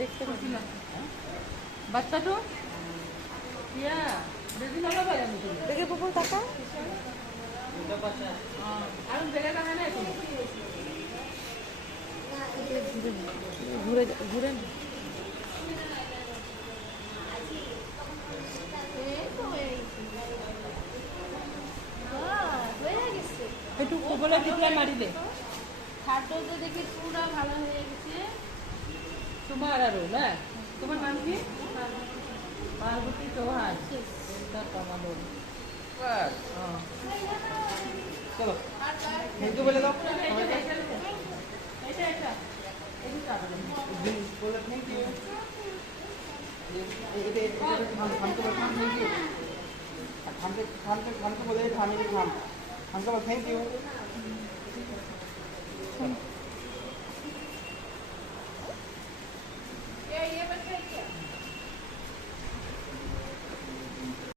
দেখতে পাচ্ছি না বাচ্চাটো ইয়া বেশি ভালো পাই আমি দেখে পুপুল টাকা আর বেলে টাকা নেই ঘুরে ঘুরে একটু বলে রিপ্লাই মারিলে খাদ্য দেখি পুরো ভালো হয়ে গেছে তোমার আরো না তোমার নাম কি পার্বতী চৌহান কমালো চলো থ্যাংক ইউ বলে দাও বলে থ্যাংক ইউ থামকে বলে থামকে বল থ্যাংক ইউ